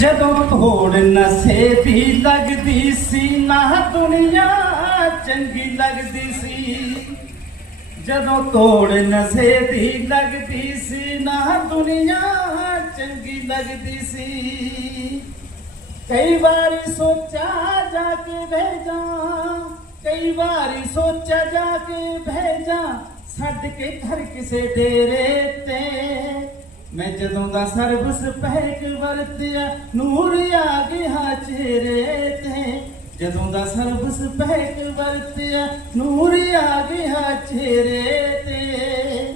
ਜਦੋਂ ਥੋੜ ਨਸੇ ਦੀ ਲੱਗਦੀ ਸੀ, ਨਾ ਦੁਨੀਆ ਚੰਗੀ ਲੱਗਦੀ ਸੀ। ਜਦੋਂ ਤੋੜ ਨਸੇ ਦੀ ਲੱਗਦੀ ਸੀ, ਨਾ ਦੁਨੀਆ ਚੰਗੀ ਲੱਗਦੀ ਸੀ। ਕਈ ਵਾਰੀ ਸੋਚਾ ਜਾ ਕੇ ਭੇਜਾਂ ਕਈ ਵਾਰੀ ਸੋਚਿਆ ਜਾ ਕੇ ਭੇਜਾਂ ਛੱਡ ਕੇ ਘਰ ਕਿਸੇ ਡੇਰੇ ਤੇ ਮੈਂ ਜਦੋਂ ਦਾ ਸਰਬਸ ਪਹਿਕ ਵਰਤਿਆ, ਨੂਰ ਆ ਗਿਆ ਚਿਹਰੇ ਤੇ। ਜਦੋਂ ਦਾ ਸਰਬਸ ਪਹਿਕ ਵਰਤਿਆ, ਨੂਰ ਆ ਗਿਆ ਚਿਹਰੇ ਤੇ।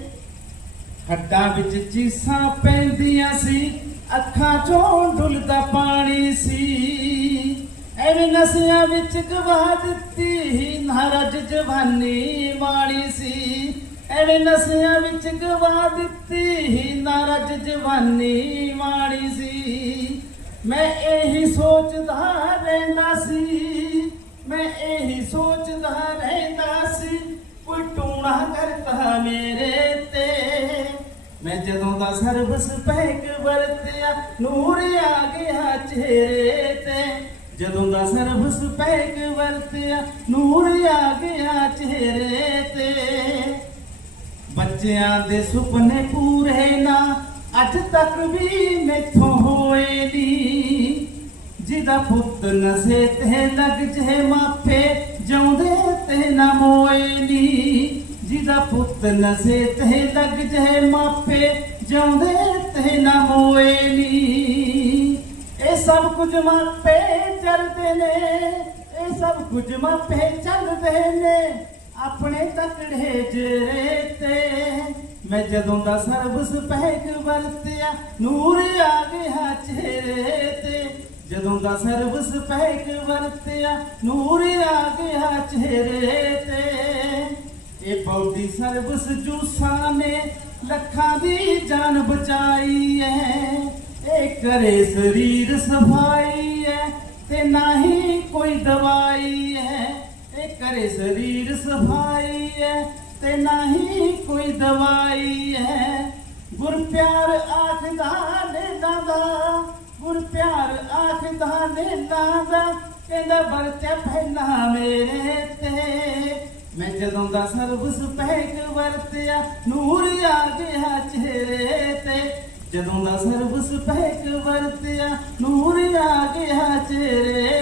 ਹੱਡਾਂ ਵਿੱਚ ਚੀਸਾਂ ਪੈਂਦੀਆਂ ਸੀ, ਅੱਖਾਂ ਚੋਂ ਡੁੱਲਦਾ ਪਾਣੀ ਸੀ। ਐਵੇਂ ਨਸਿਆਂ ਵਿੱਚ ਗਵਾ ਦਿੱਤੀ ਨਾਰਜ ਜਵਾਨੀ ਵਾਲੀ ਸੀ। ਐਵੇਂ ਨਸਿਆਂ ਵਿੱਚ ਗਵਾ ਦਿੱਤੀ ਨਾਰਜ ਜਵਾਨੀ ਵਾਲੀ ਸੀ। ਮੈਂ ਇਹੀ ਸੋਚਦਾ ਰਹਿੰਦਾ ਸੀ, ਮੈਂ ਇਹੀ ਸੋਚਦਾ ਰਹਿੰਦਾ ਸੀ, ਕੋਈ ਟੂਣਾ ਕਰਤਾ ਮੇਰੇ ਤੇ। ਮੈਂ ਜਦੋਂ ਦਾ ਸਰਬਸ ਪਹਿਕ ਵਰਤਿਆ, ਨੂਰ ਆ ਗਿਆ ਚਿਹਰੇ ਤੇ। ਜਦੋਂ ਦਾ ਸਰਬਸ ਪਹਿਕ ਵਰਤਿਆ, ਨੂਰ ਆ ਗਿਆ ਚਿਹਰੇ ਬੱਚਿਆਂ ਦੇ ਸੁਪਨੇ ਪੂਰੇ ਨਾ, ਅੱਜ ਤੱਕ ਵੀ ਮੈਥੋਂ ਹੋਏ ਨੀ ਜਿਹਦਾ ਪੁੱਤ ਨਸੇ ਤੇ ਲੱਗ ਜੇ ਮਾਪੇ, ਜਿਉਂਦੇ ਤੇ ਨਾ ਮੋਏ ਨੀ ਜਿਹਦਾ ਪੁੱਤ ਨਸੇ ਤੇ ਲੱਗ ਜੇ ਮਾਪੇ, ਜਿਉਂਦੇ ਤੇ ਨਾ ਮੋਏ ਨੀ ਇਹ ਸਭ ਕੁਝ ਮਾਪੇ ਚੱਲਦੇ ਨੇ, ਇਹ ਸਭ ਕੁਝ ਮਾਪੇ ਚੱਲਦੇ ਨੇ। ਆਪਣੇ ਤਕੜੇ ਜਰੇ ਤੇ ਮੈਂ ਜਦੋਂ ਦਾ ਸਰਬਸ ਪਹਿਕ ਵਰਤਿਆ, ਨੂਰ ਆ ਗਿਆ ਚਿਹਰੇ ਤੇ। ਜਦੋਂ ਦਾ ਸਰਬਸ ਪਹਿਕ ਵਰਤਿਆ, ਨੂਰ ਆ ਗਿਆ ਚਿਹਰੇ ਤੇ। ਇਹ ਬੌਡੀ ਸਰਬਸ ਜੂਸਾਂ ਨੇ ਲੱਖਾਂ ਦੀ ਜਾਨ ਬਚਾਈ ਐ। ਇਹ ਕਰੇ ਸਰੀਰ ਸਫ਼ਾਈ ਐ ਤੇ ਨਾ ਹੀ ਕੋਈ ਦਵਾਈ ਐ। ਇਹ ਕਰੇ ਸਰੀਰ ਸਫ਼ਾਈ ਐ ਤੇ ਨਹੀਂ ਕੋਈ ਦਵਾਈ ਐ ਗੁਰ ਪਿਆਰ ਆਖਦਾ ਨੇ ਦਾਦਾ ਗੁਰ ਪਿਆਰ ਆਖਦਾ ਨੇ ਦਾਦਾ ਕਹਿੰਦਾ ਵਰਤਿਆ ਪਹਿਲਾਂ ਮੇਰੇ ਤੇ। ਮੈਂ ਜਦੋਂ ਦਾ ਸਰਬਸ ਪਹਿਕ ਵਰਤਿਆ, ਨੂਰ ਆ ਗਿਆ ਚਿਹਰੇ ਤੇ। ਜਦੋਂ ਦਾ ਸਰਬਸ ਪਹਿਕ ਵਰਤਿਆ, ਨੂਰ ਆ ਗਿਆ ਚਿਹਰੇ